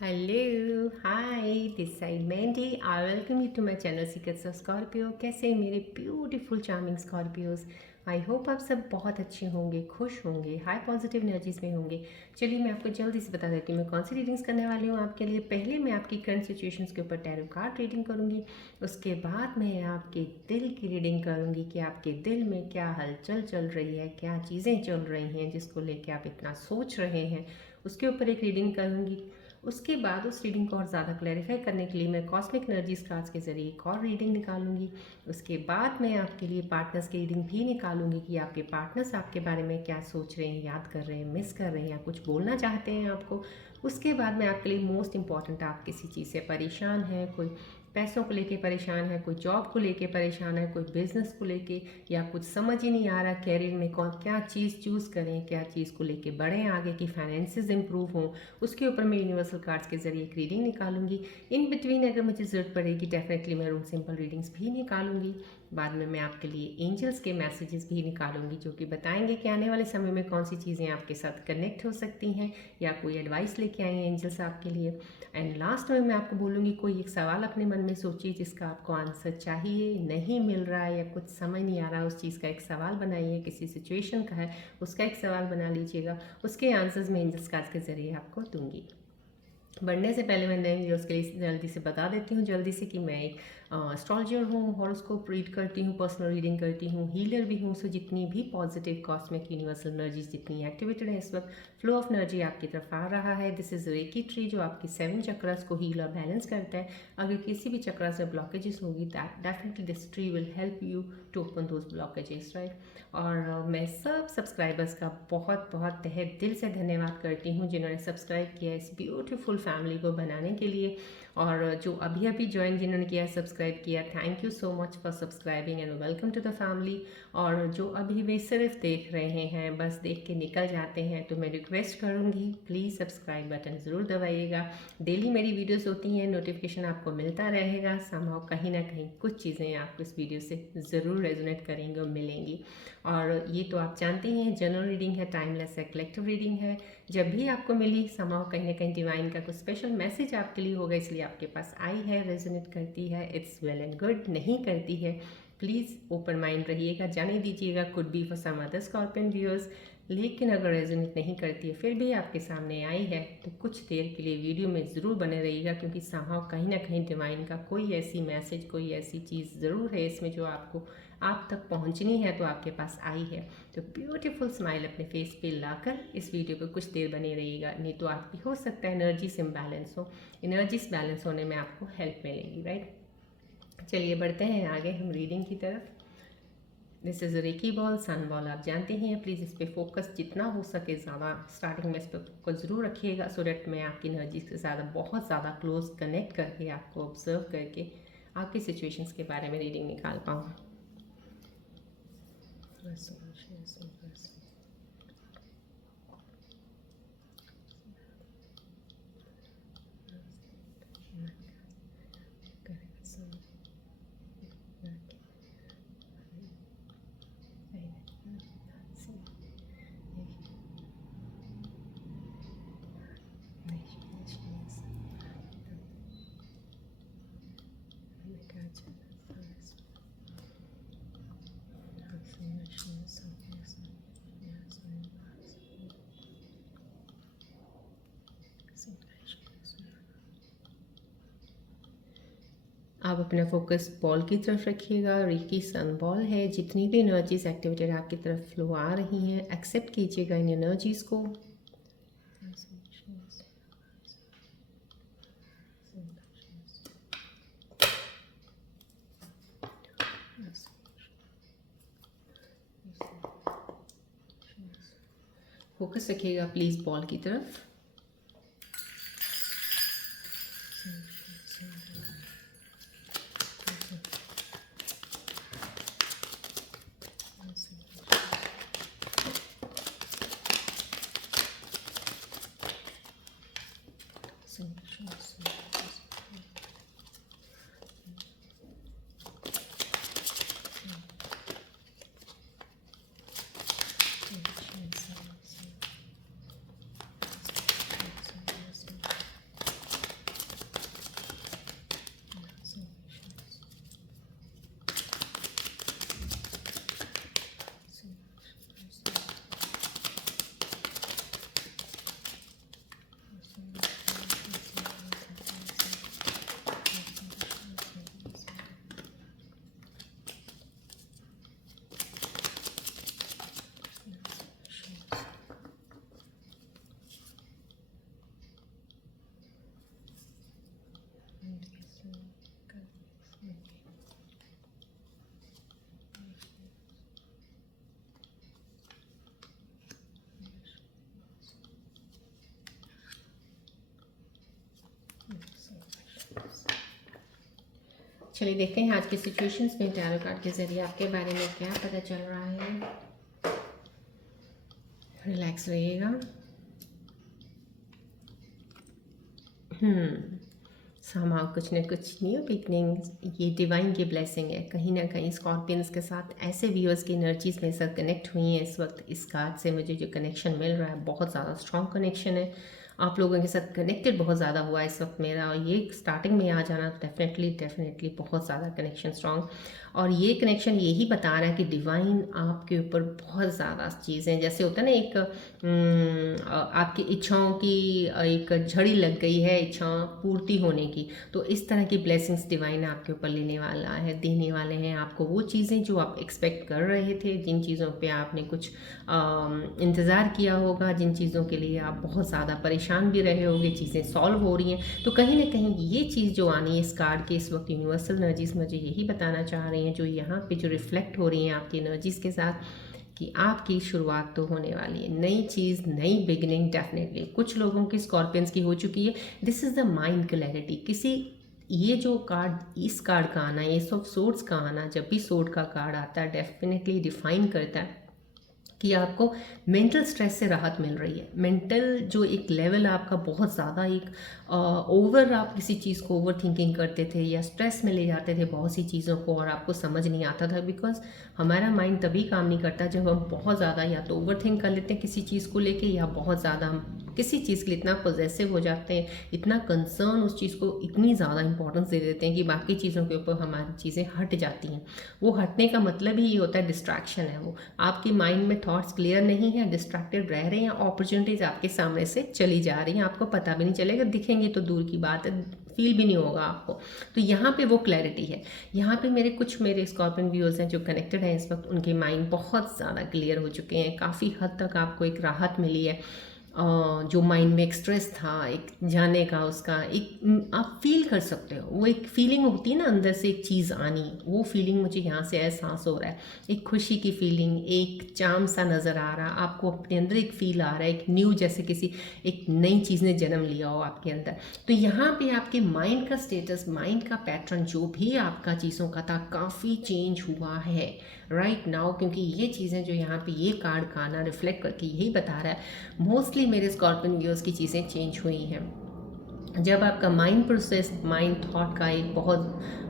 Hello hi this side Mandy I welcome you to my channel secrets of Scorpio. कैसे हैं मेरे beautiful charming Scorpios. I hope आप सब बहुत अच्छे होंगे, खुश होंगे, हाई पॉजिटिव एनर्जीज में होंगे। चलिए मैं आपको जल्दी से बता देती हूँ मैं कौन सी रीडिंग्स करने वाली हूँ आपके लिए। पहले मैं आपकी करंट सिचुएशंस के ऊपर टैरो कार्ड रीडिंग करूँगी। उसके बाद मैं आपके दिल की रीडिंग करूँगी कि आपके दिल में क्या हलचल चल रही है, क्या चीज़ें चल रही हैं जिसको लेके आप इतना सोच रहे हैं, उसके ऊपर एक रीडिंग करूँगी। उसके बाद उस रीडिंग को और ज़्यादा क्लैरिफाई करने के लिए मैं कॉस्मिक एनर्जीज कार्ड्स के ज़रिए एक और रीडिंग निकालूंगी। उसके बाद मैं आपके लिए पार्टनर्स की रीडिंग भी निकालूंगी कि आपके पार्टनर्स आपके बारे में क्या सोच रहे हैं, याद कर रहे हैं, मिस कर रहे हैं या कुछ बोलना चाहते हैं आपको। उसके बाद मैं आपके लिए मोस्ट इंपॉर्टेंट, आप किसी चीज़ से परेशान हैं, कोई पैसों को लेके परेशान है, कोई जॉब को लेके परेशान है, कोई बिजनेस को लेके, या कुछ समझ ही नहीं आ रहा कैरियर में कौन क्या चीज़ चूज़ करें, क्या चीज़ को लेके बढ़ें आगे की फाइनेंसेस इंप्रूव हों, उसके ऊपर मैं यूनिवर्सल कार्ड्स के जरिए एक रीडिंग निकालूंगी। इन बिटवीन अगर मुझे ज़रूरत पड़ेगी डेफिनेटली मैं रूम सिंपल रीडिंग्स भी निकालूंगी। बाद में मैं आपके लिए एंजल्स के मैसेजेस भी निकालूंगी जो कि बताएंगे कि आने वाले समय में कौन सी चीज़ें आपके साथ कनेक्ट हो सकती हैं या कोई एडवाइस लेके आए हैं एंजल्स आपके लिए। एंड लास्ट में मैं आपको बोलूँगी कोई एक सवाल अपने मन में सोचिए जिसका आपको आंसर चाहिए, नहीं मिल रहा है या कुछ समझ नहीं आ रहा, उस चीज़ का एक सवाल बनाइए। किसी सिचुएशन का है उसका एक सवाल बना लीजिएगा, उसके आंसर्स मैं एंजल्स कार्ड्स के ज़रिए आपको दूंगी। बढ़ने से पहले मैं नए व्यूअर्स के लिए जल्दी से बता देती हूँ जल्दी से कि मैं एक एस्ट्रोलॉजर हूँ, हॉरोस्कोप रीड करती हूँ, पर्सनल रीडिंग करती हूँ, हीलर भी हूँ। सो जितनी भी पॉजिटिव कॉस्मिक यूनिवर्सल एनर्जीज जितनी एक्टिवेटेड है इस वक्त, फ्लो ऑफ एनर्जी आपकी तरफ आ रहा है। दिस इज रेकी ट्री जो आपकी 7 चक्रास को हील और बैलेंस करता है। अगर किसी भी चक्रा से ब्लॉकेजेस होगी that definitely this tree will help you to open those blockages, right. और मैं सब सब्सक्राइबर्स का बहुत बहुत तहे दिल से धन्यवाद करती हूँ जिन्होंने सब्सक्राइब किया इस ब्यूटीफुल फैमिली को बनाने के लिए। और जो अभी अभी ज्वाइन जिन्होंने किया, सब्सक्राइब किया, thank you so much for subscribing and welcome to the family. और जो अभी भी सिर्फ देख रहे हैं, बस देख के निकल जाते हैं, तो मैं रिक्वेस्ट करूँगी प्लीज़ सब्सक्राइब बटन ज़रूर दबाइएगा। डेली मेरी वीडियोस होती हैं, नोटिफिकेशन आपको मिलता रहेगा। समहाउ कहीं ना कहीं कुछ चीज़ें आपको इस वीडियो से ज़रूर रेजोनेट करेंगे और मिलेंगी। और ये तो आप जानते ही हैं जनरल रीडिंग है, टाइमलेस है, कलेक्टिव रीडिंग है। जब भी आपको मिली समहाउ कहीं ना कहीं डिवाइन का कुछ स्पेशल मैसेज आपके लिए होगा, इसलिए आपके पास आई है, रेजोनेट करती है, इट्स वेल एंड गुड। नहीं करती है प्लीज़ ओपन माइंड रहिएगा, जाने दीजिएगा, could be for some other scorpion viewers. लेकिन अगर रेजोनेट नहीं करती है फिर भी आपके सामने आई है तो कुछ देर के लिए वीडियो में ज़रूर बने रहिएगा, क्योंकि समहाउ कहीं ना कहीं डिवाइन का कोई ऐसी मैसेज, कोई ऐसी चीज़ ज़रूर है इसमें जो आपको आप तक पहुंचनी है, तो आपके पास आई है। तो ब्यूटीफुल स्माइल अपने फेस पे लाकर इस वीडियो पे कुछ देर बने रहिएगा, नहीं तो आपकी हो सकता है एनर्जीज इम्बैलेंस हो। एनर्जीज बैलेंस होने में आपको हेल्प मिलेगी, राइट। चलिए बढ़ते हैं आगे हम रीडिंग की तरफ। This is reiki ball, sun ball आप जानते ही हैं। प्लीज़ इस पर फोकस जितना हो सके ज़्यादा स्टार्टिंग में इस पर फोकस ज़रूर रखिएगा, सो डेट मैं आपकी एनर्जी के साथ बहुत ज़्यादा क्लोज कनेक्ट करके आपको ऑब्जर्व करके आपकी सिचुएशंस के बारे में रीडिंग निकाल पाऊँ। आप अपना फोकस बॉल की तरफ रखिएगा। रेकी सन बॉल है, जितनी भी एनर्जीज एक्टिवेटेड आपकी तरफ फ्लो आ रही हैं एक्सेप्ट कीजिएगा इन एनर्जीज को। फोकस रखिएगा प्लीज़ बॉल की तरफ। चलिए देखते हैं आज की सिचुएशंस में टैरो कार्ड के ज़रिए आपके बारे में क्या पता चल रहा है। रिलैक्स रहिएगा। समाव कुछ न कुछ न्यू बिगनिंग, ये डिवाइन की ब्लेसिंग है। कहीं ना कहीं स्कॉर्पियंस के साथ ऐसे व्यूअर्स की एनर्जीज में सब कनेक्ट हुई हैं इस वक्त। इस कार्ड से मुझे जो कनेक्शन मिल रहा है बहुत ज़्यादा स्ट्रॉन्ग कनेक्शन है। आप लोगों के साथ कनेक्टेड बहुत ज़्यादा हुआ है इस वक्त मेरा, और ये स्टार्टिंग में आ जाना डेफिनेटली बहुत ज़्यादा कनेक्शन स्ट्रॉन्ग। और ये कनेक्शन यही बता रहा है कि डिवाइन आपके ऊपर बहुत ज़्यादा चीज़ें, जैसे होता है ना एक आपकी इच्छाओं की एक झड़ी लग गई है, इच्छा पूर्ति होने की, तो इस तरह की ब्लेसिंग्स डिवाइन आपके ऊपर लेने वाला है, देने वाले हैं आपको वो चीज़ें जो आप एक्सपेक्ट कर रहे थे, जिन चीज़ों पे आपने कुछ इंतज़ार किया होगा, जिन चीज़ों के लिए आप बहुत ज़्यादा परेशान भी रहे होंगे, चीज़ें सॉल्व हो रही हैं। तो कहीं ना कहीं ये चीज़ जो आनी है इस कार्ड के इस वक्त यूनिवर्सल एनर्जीज मुझे यही बताना चाह रही हैं, जो यहाँ पे जो रिफ्लेक्ट हो रही हैं आपकी एनर्जीज़ के साथ, कि आपकी शुरुआत तो होने वाली है। नई चीज़, नई बिगिनिंग डेफिनेटली कुछ लोगों की स्कॉर्पियंस की हो चुकी है। This is the mind clarity. किसी ये जो कार्ड, इस कार्ड का आना, ये सब सोर्ड्स का आना, जब भी सोर्ड का कार्ड आता है डेफिनेटली डिफाइन करता है कि आपको मेंटल स्ट्रेस से राहत मिल रही है। मेंटल जो एक लेवल आपका बहुत ज़्यादा एक ओवर, आप किसी चीज़ को ओवर थिंकिंग करते थे या स्ट्रेस में ले जाते थे बहुत सी चीज़ों को, और आपको समझ नहीं आता था, बिकॉज हमारा माइंड तभी काम नहीं करता जब हम बहुत ज़्यादा या तो ओवर थिंक कर लेते हैं किसी चीज़ को लेके, या बहुत ज़्यादा हम किसी चीज़ के लिए इतना पॉजेसिव हो जाते हैं, इतना कंसर्न उस चीज़ को इतनी ज़्यादा इंपॉर्टेंस दे देते हैं कि बाकी चीज़ों के ऊपर हमारी चीज़ें हट जाती हैं। वो हटने का मतलब ही ये होता है डिस्ट्रैक्शन है। वो आपकी माइंड में थॉट्स क्लियर नहीं है, डिस्ट्रैक्टेड रह रहे हैं, अपॉर्चुनिटीज़ आपके सामने से चली जा रही हैं, आपको पता भी नहीं चलेगा, दिखेंगे तो दूर की बात है, फील भी नहीं होगा आपको। तो यहाँ पे वो क्लैरिटी है। यहाँ पे मेरे स्कॉर्पियन व्यूअर्स हैं जो कनेक्टेड हैं इस वक्त, उनके माइंड बहुत ज़्यादा क्लियर हो चुके हैं, काफ़ी हद तक आपको एक राहत मिली है। जो माइंड में एक स्ट्रेस था, एक जाने का, उसका एक आप फील कर सकते हो, वो एक फीलिंग होती है ना अंदर से एक चीज़ आनी, वो फीलिंग मुझे यहाँ से एहसास हो रहा है। एक खुशी की फीलिंग, एक चाम सा नज़र आ रहा, आपको अपने अंदर एक फील आ रहा है, एक न्यू, जैसे किसी एक नई चीज़ ने जन्म लिया हो आपके अंदर। तो यहाँ पे आपके माइंड का स्टेटस, माइंड का पैटर्न जो भी आपका चीज़ों का था, काफ़ी चेंज हुआ है राइट नाउ, क्योंकि ये चीज़ें जो यहाँ पे ये कार्ड का आना रिफ्लेक्ट करके यही बता रहा है, मोस्टली मेरे स्कॉर्पियन व्यूअर्स की चीज़ें चेंज हुई हैं। जब आपका माइंड प्रोसेस, माइंड थॉट का एक बहुत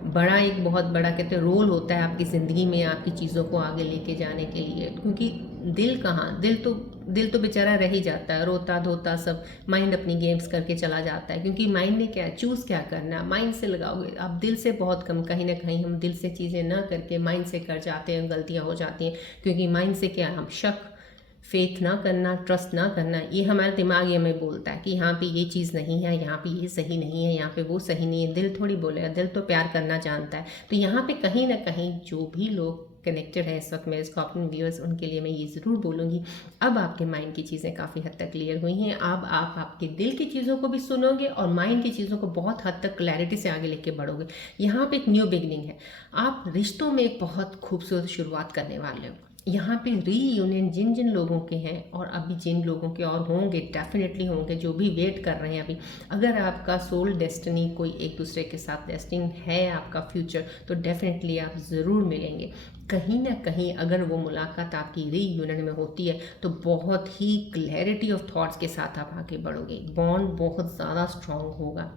बड़ा कहते हैं रोल होता है आपकी ज़िंदगी में, आपकी चीज़ों को आगे लेके जाने के लिए, क्योंकि दिल कहाँ, दिल तो बेचारा रह ही जाता है, रोता धोता सब, माइंड अपनी गेम्स करके चला जाता है, क्योंकि माइंड ने क्या चूज़ क्या करना है, माइंड से लगाओगे आप, दिल से बहुत कम, कहीं ना कहीं हम दिल से चीज़ें ना करके माइंड से कर जाते हैं, गलतियाँ हो जाती हैं, क्योंकि माइंड से क्या, हम शक, फेथ ना करना, ट्रस्ट ना करना, ये हमारा दिमाग ये हमें बोलता है कि यहाँ पे ये चीज़ नहीं है, यहाँ पे ये सही नहीं है, यहाँ पे वो सही नहीं है। दिल थोड़ी बोलेगा, दिल तो प्यार करना जानता है। तो यहाँ पे कहीं ना कहीं जो भी लोग कनेक्टेड है इस वक्त मेरे स्कॉर्पियन व्यूअर्स, उनके लिए मैं ये ज़रूर बोलूँगी, अब आपके माइंड की चीज़ें काफ़ी हद तक क्लियर हुई हैं। अब आप आपके दिल की चीज़ों को भी सुनोगे और माइंड की चीज़ों को बहुत हद तक क्लैरिटी से आगे लेके बढ़ोगे। यहाँ पे एक न्यू बिगनिंग है, आप रिश्तों में एक बहुत खूबसूरत शुरुआत करने वाले हो। यहाँ पे रीयूनियन जिन जिन लोगों के हैं, और अभी जिन लोगों के और होंगे, डेफिनेटली होंगे, जो भी वेट कर रहे हैं अभी, अगर आपका सोल डेस्टिनी कोई एक दूसरे के साथ डेस्टिन है आपका फ्यूचर, तो डेफिनेटली आप ज़रूर मिलेंगे। कहीं ना कहीं अगर वो मुलाकात आपकी रीयूनियन में होती है तो बहुत ही क्लैरिटी ऑफ थॉट्स के साथ आप आगे बढ़ोगे, बॉन्ड बहुत ज़्यादा स्ट्रॉन्ग होगा।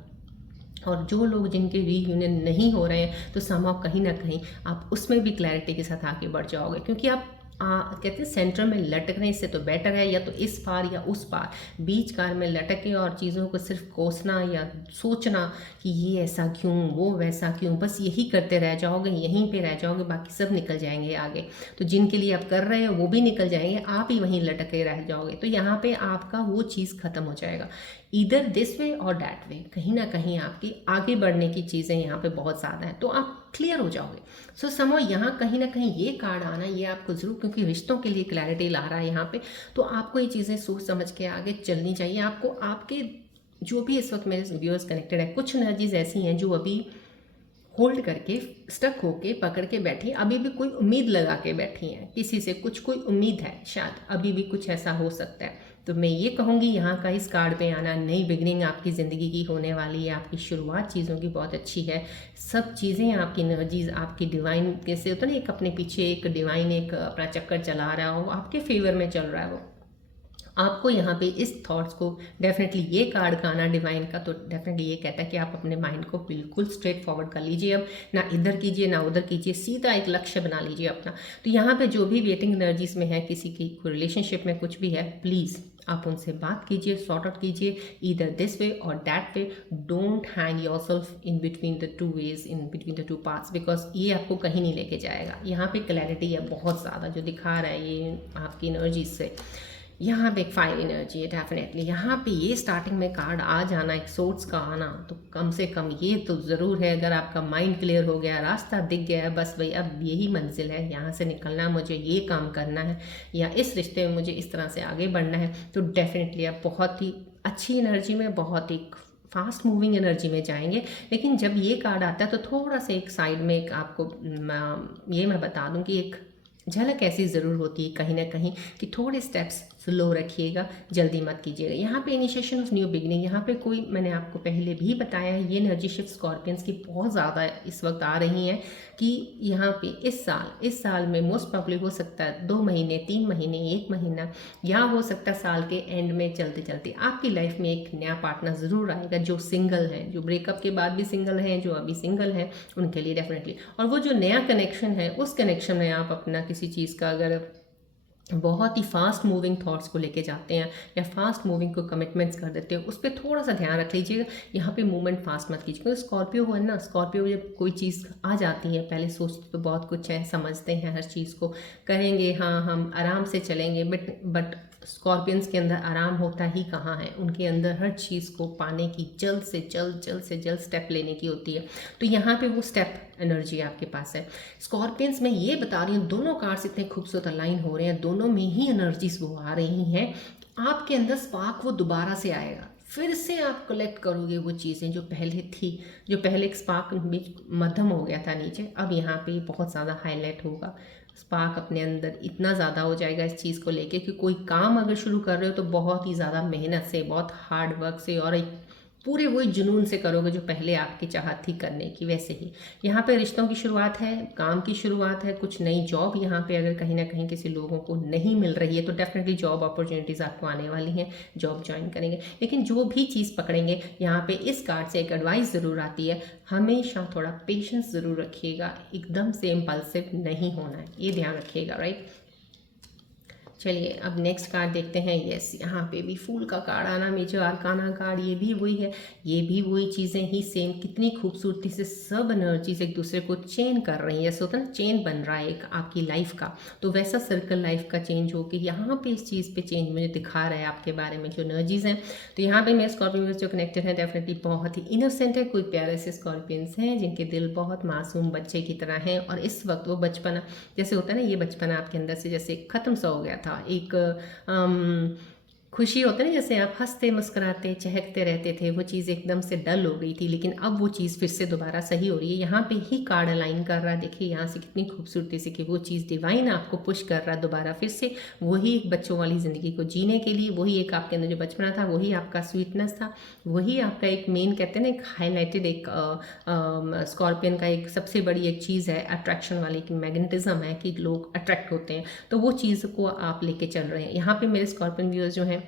और जो लोग जिनके रीयूनियन नहीं हो रहे हैं, तो समाव कहीं ना कहीं आप उसमें भी क्लैरिटी के साथ आगे बढ़ जाओगे, क्योंकि आप कहते हैं सेंटर में लटक रहे, इससे तो बेटर है या तो इस पार या उस पार, बीच कार में लटके और चीज़ों को सिर्फ कोसना या सोचना कि ये ऐसा क्यों, वो वैसा क्यों, बस यही करते रह जाओगे, यहीं पे रह जाओगे, बाकी सब निकल जाएंगे आगे। तो जिनके लिए आप कर रहे हो वो भी निकल जाएंगे, आप ही वहीं लटके रह जाओगे। तो यहाँ पे आपका वो चीज़ खत्म हो जाएगा, इधर दिस वे और डैट वे, कहीं ना कहीं आपकी आगे बढ़ने की चीज़ें यहाँ पे बहुत ज़्यादा हैं, तो आप क्लियर हो जाओगे। सो समझो यहाँ कहीं ना कहीं ये कार्ड आना, ये आपको ज़रूर, क्योंकि रिश्तों के लिए क्लैरिटी ला रहा है यहाँ पे, तो आपको ये चीज़ें सोच समझ के आगे चलनी चाहिए। आपको आपके जो भी इस वक्त मेरे व्यूअर्स कनेक्टेड है, कुछ एनर्जीज ऐसी हैं जो अभी होल्ड करके, स्टक होके, पकड़ के बैठी, अभी भी कोई उम्मीद लगा के बैठी हैं किसी से, कुछ कोई उम्मीद है, शायद अभी भी कुछ ऐसा हो सकता है। तो मैं ये कहूँगी यहाँ का इस कार्ड पे आना, नई बिगनिंग आपकी ज़िंदगी की होने वाली है, आपकी शुरुआत चीज़ों की बहुत अच्छी है। सब चीज़ें आपकी एनर्जीज, आपकी डिवाइन कैसे होता है ना, एक अपने पीछे एक डिवाइन एक अपना चक्कर चला रहा हो, आपके फेवर में चल रहा है वो। आपको यहाँ पे इस थॉट्स को डेफिनेटली, ये कार्ड का आना डिवाइन का तो डेफिनेटली ये कहता है कि आप अपने माइंड को बिल्कुल स्ट्रेट फॉरवर्ड कर लीजिए। अब ना इधर कीजिए ना उधर कीजिए, सीधा एक लक्ष्य बना लीजिए अपना। तो यहाँ पे जो भी वेटिंग एनर्जीज में है, किसी की रिलेशनशिप में कुछ भी है, प्लीज़ आप उनसे बात कीजिए, सॉर्ट आउट कीजिए, ईदर दिस वे और that way. Don't hang yourself in between the two ways, in between the two parts, because ये आपको कहीं नहीं लेके जाएगा। यहाँ पे क्लैरिटी है बहुत ज़्यादा जो दिखा रहा है ये आपकी एनर्जीज से। यहाँ पे एक फायर एनर्जी है डेफिनेटली। यहाँ पे ये स्टार्टिंग में कार्ड आ जाना, एक सोर्स का आना, तो कम से कम ये तो ज़रूर है, अगर आपका माइंड क्लियर हो गया, रास्ता दिख गया है, बस भाई अब यही मंजिल है, यहाँ से निकलना, मुझे ये काम करना है या इस रिश्ते में मुझे इस तरह से आगे बढ़ना है, तो डेफिनेटली आप बहुत ही अच्छी एनर्जी में, बहुत ही फास्ट मूविंग एनर्जी में जाएंगे। लेकिन जब ये कार्ड आता है तो थोड़ा सा एक साइड में एक आपको ये मैं बता दूं कि एक झलक ऐसी ज़रूर होती है कहीं ना कहीं कि थोड़े स्टेप्स स्लो रखिएगा, जल्दी मत कीजिएगा। यहाँ पे इनिशिएशन ऑफ न्यू बिगनिंग, यहाँ पे कोई, मैंने आपको पहले भी बताया है, ये एनर्जी शिफ्ट स्कॉर्पियंस की बहुत ज़्यादा इस वक्त आ रही हैं कि यहाँ पे इस साल में मोस्ट प्रॉब्ली हो सकता है 2 महीने, 3 महीने, 1 महीना, या हो सकता है साल के एंड में चलते चलते आपकी लाइफ में एक नया पार्टनर ज़रूर आएगा। जो सिंगल हैं, जो ब्रेकअप के बाद भी सिंगल हैं, जो अभी सिंगल हैं, उनके लिए डेफिनेटली। और वो जो नया कनेक्शन है, उस कनेक्शन में आप अपना किसी चीज़ का अगर बहुत ही फास्ट मूविंग थॉट्स को लेके जाते हैं या फास्ट मूविंग को कमिटमेंट्स कर देते हो, उस पर थोड़ा सा ध्यान रख लीजिएगा। यहाँ पे मूवमेंट फास्ट मत कीजिए, क्योंकि स्कॉर्पियो हो ना, स्कॉर्पियो जब कोई चीज़ आ जाती है, पहले सोचते तो बहुत कुछ है, समझते हैं, हर चीज़ को करेंगे, हाँ हम आराम से चलेंगे, बट स्कॉर्पियंस के अंदर आराम होता ही कहाँ है, उनके अंदर हर चीज़ को पाने की जल्द से जल्द स्टेप लेने की होती है। तो यहाँ पे वो स्टेप एनर्जी आपके पास है। स्कॉर्पियंस में ये बता रही हूँ, दोनों कार्ड्स इतने खूबसूरत अलाइन हो रहे हैं, दोनों में ही एनर्जीज वो आ रही हैं। आपके अंदर स्पार्क वो दोबारा से आएगा, फिर से आप कलेक्ट करोगे वो चीज़ें जो पहले थी, जो पहले एक स्पार्क मध्यम हो गया था नीचे, अब यहाँ पे बहुत ज़्यादा हाईलाइट होगा। स्पार्क अपने अंदर इतना ज़्यादा हो जाएगा इस चीज़ को लेके कि कोई काम अगर शुरू कर रहे हो तो बहुत ही ज़्यादा मेहनत से, बहुत हार्ड वर्क से और एक पूरे वही जुनून से करोगे जो पहले आपकी चाहत थी करने की। वैसे ही यहाँ पे रिश्तों की शुरुआत है, काम की शुरुआत है, कुछ नई जॉब यहाँ पे अगर कहीं ना कहीं किसी लोगों को नहीं मिल रही है तो डेफिनेटली जॉब अपॉर्चुनिटीज़ आपको आने वाली हैं, जॉब ज्वाइन करेंगे। लेकिन जो भी चीज़ पकड़ेंगे, यहाँ पे इस कार्ड से एक एडवाइस ज़रूर आती है, हमेशा थोड़ा पेशेंस ज़रूर रखिएगा, एकदम से इम्पल्सिव नहीं होना है, ये ध्यान रखिएगा, राइट। चलिए अब नेक्स्ट कार्ड देखते हैं। यस, यहाँ पे भी फूल का कार्ड आना, मेजर आर्काना कार्ड, ये भी वही है, ये भी वही चीज़ें ही सेम, कितनी खूबसूरती से सब एनर्जीज एक दूसरे को चेन कर रही है। जैसे होता है ना, चेन बन रहा है एक आपकी लाइफ का, तो वैसा सर्कल लाइफ का चेंज हो के यहाँ पे इस चीज़ पे चेंज मुझे दिखा रहा है आपके बारे में जो एनर्जीज हैं। तो यहाँ पे मेरे स्कॉर्पियंस जो कनेक्टेड है डेफिनेटली बहुत ही इनोसेंट है, कोई प्यारे से स्कॉर्पियंस हैं जिनके दिल बहुत मासूम बच्चे की तरह हैं, और इस वक्त वो बचपना, जैसे होता है ना, ये बचपना आपके अंदर से जैसे ख़त्म सा हो गया था, एक खुशी होती है ना, जैसे आप हंसते मुस्कुराते चहकते रहते थे, वो चीज़ एकदम से डल हो गई थी, लेकिन अब वो चीज़ फिर से दोबारा सही हो रही है। यहाँ पे ही कार्ड अलाइन कर रहा है, देखिए यहाँ से कितनी खूबसूरती से कि वो चीज़ डिवाइन आपको पुश कर रहा है दोबारा फिर से वही एक बच्चों वाली ज़िंदगी को जीने के लिए, वही एक आपके अंदर जो बचपना था, वही आपका स्वीटनेस था, वही आपका एक मेन कहते हैं ना, एक हाईलाइटेड एक स्कॉर्पियन का एक सबसे बड़ी एक चीज़ है अट्रैक्शन वाली, कि मैग्नेटिज्म है कि लोग अट्रैक्ट होते हैं, तो वो चीज़ को आप लेके चल रहे हैं। यहाँ पे मेरे स्कॉर्पियन व्यूअर्स जो हैं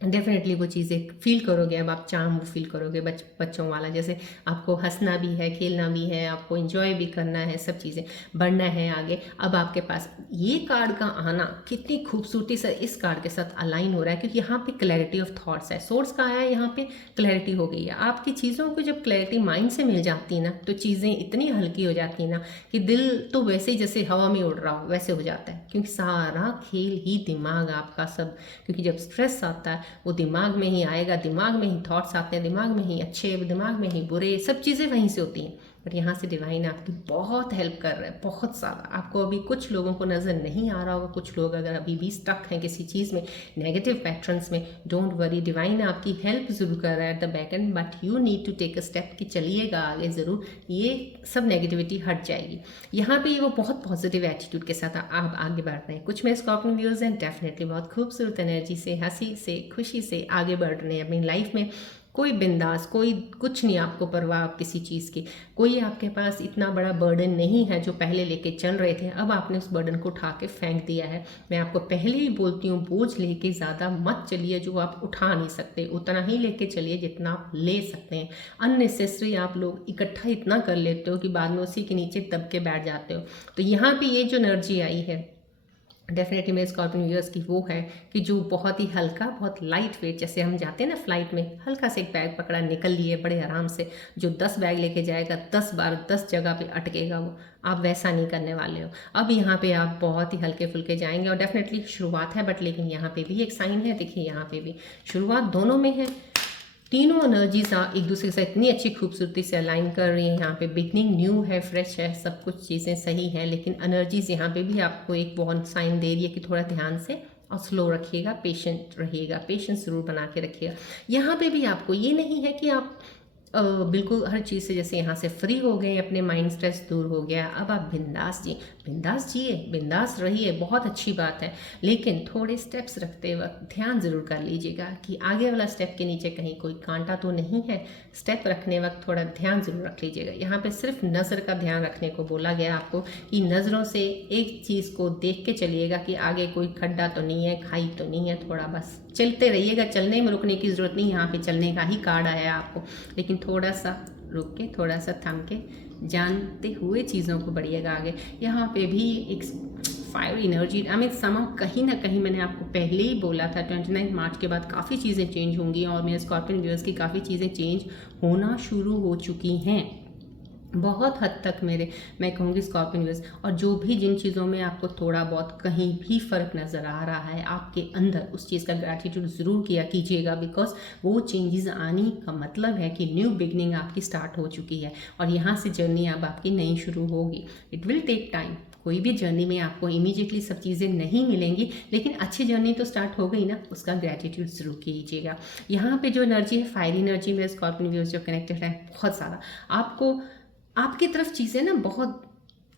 डेफिनेटली वो चीज़ें फील करोगे, अब आप चार्म वो फील करोगे बच्चों वाला, जैसे आपको हंसना भी है, खेलना भी है, आपको एंजॉय भी करना है, सब चीज़ें बढ़ना है आगे। अब आपके पास ये कार्ड का आना कितनी खूबसूरती से इस कार्ड के साथ अलाइन हो रहा है, क्योंकि यहाँ पे क्लैरिटी ऑफ थॉट्स है, सोर्स का आया है, यहाँ पे क्लैरिटी हो गई है आपकी चीज़ों को। जब क्लैरिटी माइंड से मिल जाती है ना, तो चीज़ें इतनी हल्की हो जाती है ना कि दिल तो वैसे ही जैसे हवा में उड़ रहा हो वैसे हो जाता है, क्योंकि सारा खेल ही दिमाग आपका सब, क्योंकि जब स्ट्रेस आता है वो दिमाग में ही आएगा, दिमाग में ही थॉट्स आते हैं, दिमाग में ही अच्छे, दिमाग में ही बुरे, सब चीज़ें वहीं से होती हैं। बट यहाँ से डिवाइन आपकी बहुत हेल्प कर रहा है, बहुत ज़्यादा। आपको अभी कुछ लोगों को नज़र नहीं आ रहा होगा, कुछ लोग अगर अभी भी स्टक हैं किसी चीज़ में, नेगेटिव पैटर्न्स में, डोंट वरी, डिवाइन आपकी हेल्प ज़रूर कर रहा है at the back end, but you need to take a step कि चलिएगा आगे ज़रूर, ये सब नेगेटिविटी हट जाएगी। यहाँ पे वो बहुत पॉजिटिव एटीट्यूड के साथ आप आगे बढ़ रहे हैं। कुछ मेरे स्कॉर्पियन व्यूअर्स हैं डेफिनेटली बहुत खूबसूरत एनर्जी से, हंसी से, खुशी से आगे बढ़ रहे हैं अपनी लाइफ में। कोई बिंदास, कोई कुछ नहीं आपको परवाह किसी चीज़ की, कोई आपके पास इतना बड़ा बर्डन नहीं है जो पहले लेके चल रहे थे, अब आपने उस बर्डन को उठा के फेंक दिया है। मैं आपको पहले ही बोलती हूँ, बोझ लेके ज़्यादा मत चलिए जो आप उठा नहीं सकते, उतना ही लेके चलिए जितना आप ले सकते हैं। अननेसेसरी आप लोग इकट्ठा इतना कर लेते हो कि बाद में उसी के नीचे दब के बैठ जाते हो। तो यहाँ पे ये जो एनर्जी आई है डेफिनेटली मेरे स्कॉर्पियन व्यूअर्स की वो है कि जो बहुत ही हल्का, बहुत लाइट वेट, जैसे हम जाते हैं ना फ्लाइट में, हल्का से एक बैग पकड़ा निकल लिए बड़े आराम से, जो 10 बैग लेके जाएगा 10 बार 10 जगह पे अटकेगा वो, आप वैसा नहीं करने वाले हो। अब यहाँ पे आप बहुत ही हल्के फुल्के जाएंगे और डेफिनेटली शुरुआत है, बट लेकिन यहाँ पे भी एक साइन है, देखिए यहाँ पे भी शुरुआत दोनों में है। तीनों एनर्जीज एक दूसरे के साथ इतनी अच्छी खूबसूरती से अलाइन कर रही हैं। यहाँ पे बिगनिंग न्यू है, फ्रेश है, सब कुछ चीज़ें सही हैं, लेकिन एनर्जीज यहाँ पे भी आपको एक वार्न साइन दे रही है कि थोड़ा ध्यान से और स्लो रखिएगा, पेशेंट रहिएगा, पेशेंस जरूर बना के रखिएगा। यहाँ पे भी आपको ये नहीं है कि आप बिल्कुल हर चीज़ से जैसे यहाँ से फ्री हो गए, अपने माइंड स्ट्रेस दूर हो गया, अब आप बिंदास जी, बिंदास जिए, बिंदास रहिए, बहुत अच्छी बात है। लेकिन थोड़े स्टेप्स रखते वक्त ध्यान ज़रूर कर लीजिएगा कि आगे वाला स्टेप के नीचे कहीं कोई कांटा तो नहीं है। स्टेप रखने वक्त थोड़ा ध्यान ज़रूर रख लीजिएगा। यहाँ पे सिर्फ नज़र का ध्यान रखने को बोला गया आपको कि नज़रों से एक चीज़ को देख के चलिएगा कि आगे कोई खड्डा तो नहीं है, खाई तो नहीं है, थोड़ा बस चलते रहिएगा। चलने में रुकने की ज़रूरत नहीं, यहाँ पे चलने का ही कार्ड आया आपको, लेकिन थोड़ा सा रुक के, थोड़ा सा थम के, जानते हुए चीज़ों को बढ़िएगा आगे। यहाँ पे भी एक फायर एनर्जी, आई मीन समा कहीं ना कहीं मैंने आपको पहले ही बोला था 29 मार्च के बाद काफ़ी चीज़ें चेंज होंगी और मेरे स्कॉर्पियन व्यूअर्स की काफ़ी चीज़ें चेंज होना शुरू हो चुकी हैं बहुत हद तक मेरे, मैं कहूँगी स्कॉर्पियन व्यूअर्स। और जो भी जिन चीज़ों में आपको थोड़ा बहुत कहीं भी फ़र्क नज़र आ रहा है आपके अंदर, उस चीज़ का ग्रैटिट्यूड ज़रूर किया कीजिएगा, बिकॉज वो चेंजेस आने का मतलब है कि न्यू बिगनिंग आपकी स्टार्ट हो चुकी है और यहाँ से जर्नी अब आपकी नई शुरू होगी। इट विल टेक टाइम, कोई भी जर्नी में आपको इमीडिएटली सब चीज़ें नहीं मिलेंगी, लेकिन अच्छी जर्नी तो स्टार्ट हो गई ना, उसका ग्रैटिट्यूड जरूर कीजिएगा। यहाँ पे जो एनर्जी है, फायर एनर्जी मेरे स्कॉर्पियन व्यूअर्स जो कनेक्टेड है बहुत ज़्यादा, आपको आपकी तरफ चीज़ें ना बहुत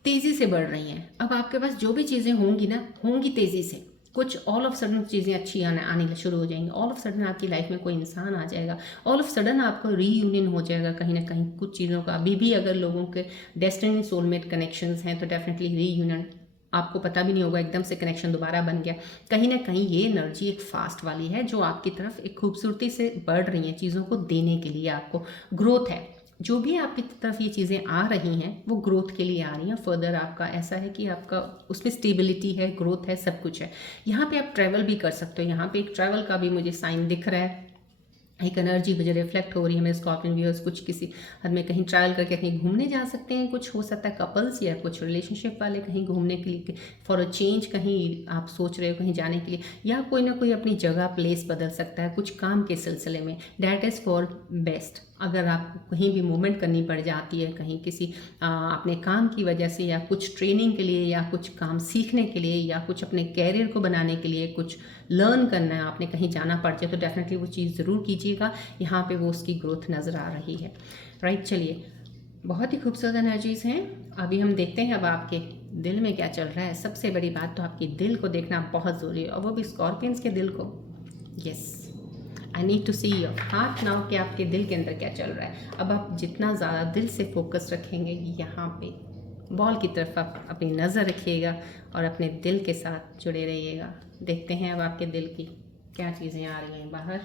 तेज़ी से बढ़ रही हैं। अब आपके पास जो भी चीज़ें होंगी ना, होंगी तेज़ी से, कुछ ऑल ऑफ सडन चीज़ें अच्छी आने शुरू हो जाएंगी। ऑल ऑफ सडन आपकी लाइफ में कोई इंसान आ जाएगा, ऑल ऑफ सडन आपको रीयूनियन हो जाएगा कहीं ना कहीं कुछ चीज़ों का। अभी भी अगर लोगों के डेस्टिनी सोलमेट कनेक्शंस हैं तो डेफिनेटली रीयूनियन, आपको पता भी नहीं होगा, एकदम से कनेक्शन दोबारा बन गया। कहीं ना कहीं ये एनर्जी एक फास्ट वाली है जो आपकी तरफ एक खूबसूरती से बढ़ रही है, चीज़ों को देने के लिए आपको ग्रोथ है। जो भी आपकी तरफ ये चीज़ें आ रही हैं वो ग्रोथ के लिए आ रही हैं। फर्दर आपका ऐसा है कि आपका उसमें स्टेबिलिटी है, ग्रोथ है, सब कुछ है। यहाँ पे आप ट्रैवल भी कर सकते हो। यहाँ पे एक ट्रैवल का भी मुझे साइन दिख रहा है, एक एनर्जी मुझे रिफ्लेक्ट हो रही है मेरे स्कॉर्पियन व्यूअर्स। कुछ किसी हद में कहीं ट्रैवल करके कहीं घूमने जा सकते हैं, कुछ हो सकता है कपल्स या कुछ रिलेशनशिप वाले कहीं घूमने के लिए, फॉर अ चेंज कहीं आप सोच रहे हो कहीं जाने के लिए, या कोई ना कोई अपनी जगह प्लेस बदल सकता है कुछ काम के सिलसिले में। That is for best. अगर आपको कहीं भी मूवमेंट करनी पड़ जाती है, कहीं किसी अपने काम की वजह से, या कुछ ट्रेनिंग के लिए, या कुछ काम सीखने के लिए, या कुछ अपने कैरियर को बनाने के लिए कुछ लर्न करना है, आपने कहीं जाना पड़ जाए तो डेफिनेटली वो चीज़ ज़रूर कीजिएगा। यहाँ पे वो उसकी ग्रोथ नज़र आ रही है। राइट, चलिए, बहुत ही खूबसूरत एनर्जीज़ हैं। अभी हम देखते हैं अब आपके दिल में क्या चल रहा है। सबसे बड़ी बात तो आपके दिल को देखना बहुत ज़रूरी है, और वो भी स्कॉर्पियंस के दिल को। Yes, I need to see your heart now कि आपके दिल के अंदर क्या चल रहा है। अब आप जितना ज़्यादा दिल से फोकस रखेंगे यहाँ पे बॉल की तरफ आप अपनी नज़र रखिएगा और अपने दिल के साथ जुड़े रहिएगा। देखते हैं अब आपके दिल की क्या चीज़ें आ रही हैं बाहर।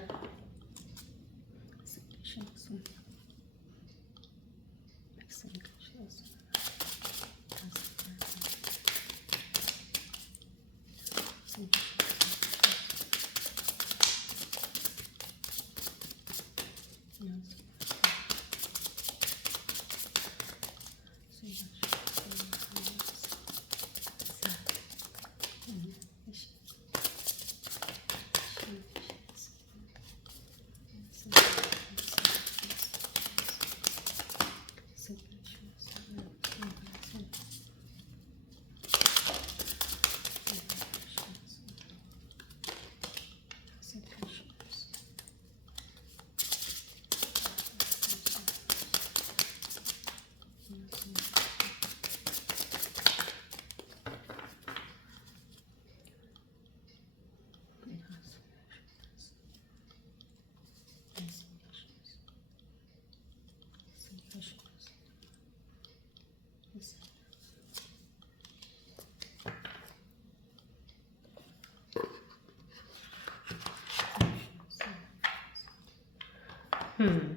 हम्म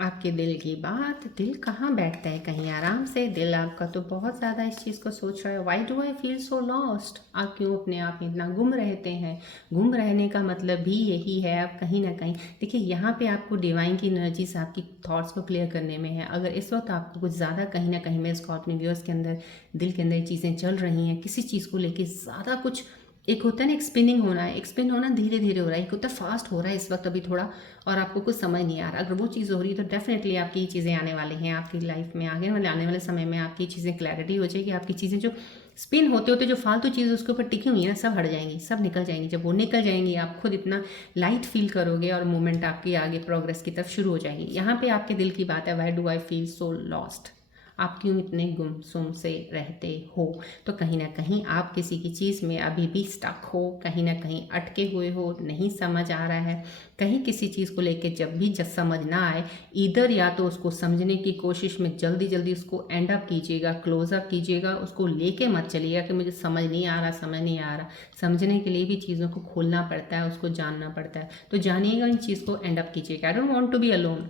आपके दिल की बात, दिल कहाँ बैठता है कहीं आराम से, दिल आपका तो बहुत ज़्यादा इस चीज़ को सोच रहा है, why do I feel so lost, आप क्यों अपने आप में इतना गुम रहते हैं। गुम रहने का मतलब भी यही है, आप कहीं ना कहीं देखिए यहाँ पे आपको डिवाइन की एनर्जीज आपकी थॉट्स को क्लियर करने में है। अगर इस वक्त आपको कुछ ज़्यादा कहीं ना कहीं, मैं इसको अपने व्यूअर्स के अंदर दिल के अंदर चीज़ें चल रही हैं, किसी चीज़ को लेकर ज़्यादा कुछ, एक होता है ना एक स्पिनिंग होना है, एक स्पिन होना धीरे धीरे हो रहा है, एक होता है फास्ट हो रहा है इस वक्त अभी थोड़ा, और आपको कुछ समझ नहीं आ रहा। अगर वो चीज़ हो रही है तो डेफिनेटली आपकी ये चीज़ें आने वाली हैं आपकी लाइफ में, आने वाले समय में आपकी चीज़ें क्लैरिटी हो जाएगी। आपकी चीज़ें जो स्पिन होते होते जो फालतू चीज़ उसके ऊपर टिकी हुई है ना, सब हट जाएंगी, सब निकल जाएंगी। जब वो निकल जाएंगी आप खुद इतना लाइट फील करोगे और मूवमेंट आपकी आगे प्रोग्रेस की तरफ शुरू हो जाएगी। यहाँ पे आपके दिल की बात है, why do I feel so lost, आप क्यों इतने गुमसुम से रहते हो। तो कहीं ना कहीं आप किसी की चीज़ में अभी भी स्टक हो, कहीं ना कहीं अटके हुए हो, नहीं समझ आ रहा है। कहीं किसी चीज़ को लेके जब समझ ना आए, इधर या तो उसको समझने की कोशिश में जल्दी जल्दी उसको एंड अप कीजिएगा, क्लोज अप कीजिएगा, उसको लेके मत चलिएगा कि मुझे समझ नहीं आ रहा, समझ नहीं आ रहा। समझने के लिए भी चीज़ों को खोलना पड़ता है, उसको जानना पड़ता है। तो जानिएगा, इन चीज़ को एंड अप कीजिएगा। I don't want to be alone.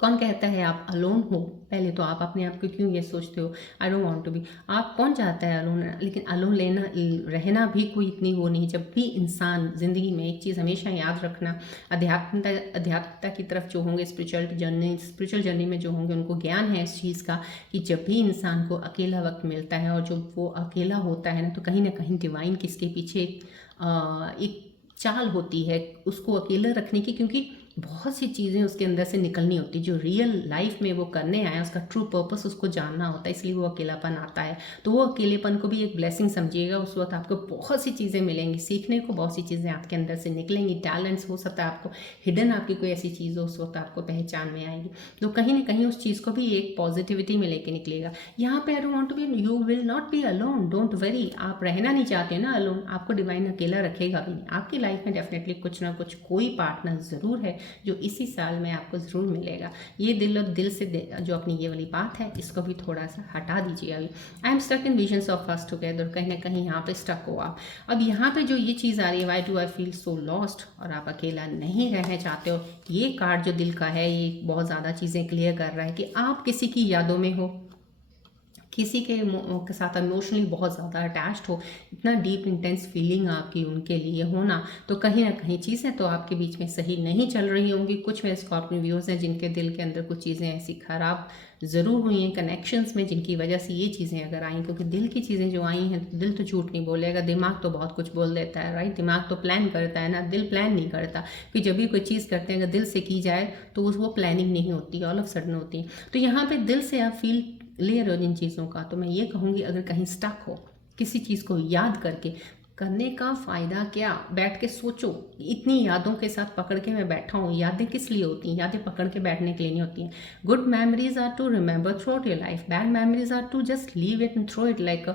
कौन कहता है आप अलोन हो, पहले तो आप अपने आप को क्यों ये सोचते हो I don't want to be. आप कौन चाहता है अलोन, लेकिन अलोन लेना रहना भी कोई इतनी वो नहीं। जब भी इंसान ज़िंदगी में एक चीज़ हमेशा याद रखना, अध्यात्मता की तरफ जो होंगे, स्पिरिचुअल जर्नी में जो होंगे, उनको ज्ञान है इस चीज़ का कि जब भी इंसान को अकेला वक्त मिलता है और जब वो अकेला होता है ना, तो कहीं ना कहीं डिवाइन किसके पीछे एक चाल होती है उसको अकेला रखने की, क्योंकि बहुत सी चीज़ें उसके अंदर से निकलनी होती, जो रियल लाइफ में वो करने आया उसका ट्रू पर्पस उसको जानना होता है, इसलिए वो अकेलापन आता है। तो वो अकेलेपन को भी एक ब्लेसिंग समझिएगा। उस वक्त आपको बहुत सी चीज़ें मिलेंगी सीखने को, बहुत सी चीज़ें आपके अंदर से निकलेंगी, टैलेंट्स हो सकता है आपको हिडन आपकी कोई ऐसी चीज़ हो, उस वक्त आपको पहचान में आएगी। तो कहीं ना कहीं उस चीज़ को भी एक पॉजिटिविटी में लेके निकलेगा। यहाँ पे I don't want to be, you will not be alone, don't worry. आप रहना नहीं चाहते ना अलोन, आपको डिवाइन अकेला रखेगा भी नहीं। आपकी लाइफ में डेफिनेटली कुछ ना कुछ कोई पार्टनर ज़रूर है जो इसी साल में आपको ज़रूर मिलेगा। ये दिल और दिल से जो अपनी ये वाली बात है, इसको भी थोड़ा सा हटा दीजिए। अभी I am stuck in visions of us together, कहीं ना कहीं यहाँ पे स्टक हो आप। अब यहाँ पे जो ये चीज़ आ रही है, why do I feel so lost, और आप अकेला नहीं रहना चाहते हो, ये कार्ड जो दिल का है ये बहुत ज़्यादा चीज़ें क्लियर कर रहा है कि आप किसी की यादों में हो, किसी के साथ इमोशनली बहुत ज़्यादा अटैच्ड हो, इतना डीप इंटेंस फीलिंग आपकी उनके लिए होना, तो कहीं ना कहीं चीज़ें तो आपके बीच में सही नहीं चल रही होंगी। कुछ मेरे स्कॉर्पियो व्यूअर्स हैं जिनके दिल के अंदर कुछ चीज़ें ऐसी खराब ज़रूर हुई हैं कनेक्शंस में, जिनकी वजह से ये चीज़ें अगर आई, क्योंकि दिल की चीज़ें जो आई हैं, दिल तो झूठ नहीं बोलेगा, दिमाग तो बहुत कुछ बोल देता है, राइट। दिमाग तो प्लान करता है ना, दिल प्लान नहीं करता। कि जब भी कोई चीज़ करते हैं अगर दिल से की जाए तो वो प्लानिंग नहीं होती, ऑल ऑफ सडन होती है। तो यहाँ पे दिल से आप फील ले रहे हो जिन चीज़ों का, तो मैं ये कहूँगी अगर कहीं स्टक हो किसी चीज़ को याद करके, करने का फ़ायदा क्या, बैठ के सोचो। इतनी यादों के साथ पकड़ के मैं बैठा हूँ, यादें किस लिए होती हैं, यादें पकड़ के बैठने के लिए नहीं होती हैं। Good memories are to remember throughout your life, bad memories are to just leave it and throw it like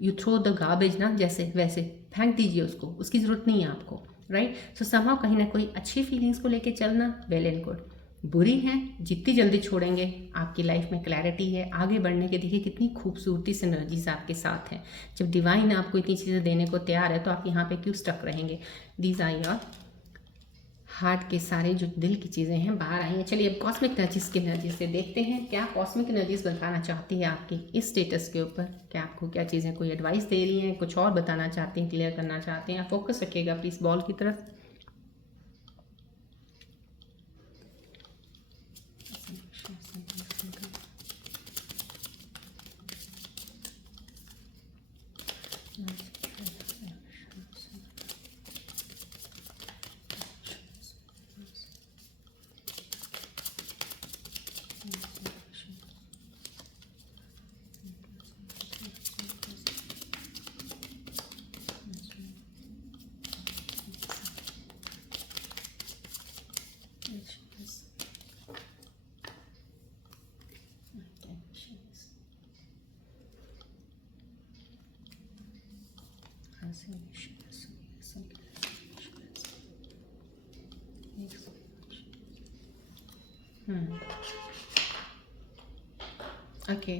you throw the garbage ना, जैसे वैसे फेंक दीजिए उसको, उसकी ज़रूरत नहीं है आपको, राइट। सो समहाउ कहीं ना कोई अच्छी फीलिंग्स को लेके चलना, वेल एंड गुड। बुरी हैं जितनी जल्दी छोड़ेंगे, आपकी लाइफ में क्लैरिटी है आगे बढ़ने के। देखिए कितनी खूबसूरती से एनर्जीज आपके साथ हैं। जब डिवाइन आपको इतनी चीज़ें देने को तैयार है तो आप यहाँ पे क्यों स्टक रहेंगे। दीज आर योर हार्ट के सारे जो दिल की चीज़ें हैं बाहर आई हैं। चलिए अब कॉस्मिक एनर्जीज की एनर्जी से देखते हैं क्या कॉस्मिक एनर्जीज बताना चाहती है आपकी इस स्टेटस के ऊपर। क्या आपको क्या चीज़ें कोई एडवाइस दे रही हैं, कुछ और बताना चाहते हैं, क्लियर करना चाहते हैं। आप फोकस रखिएगा प्लीज़ बॉल की तरफ। ओके,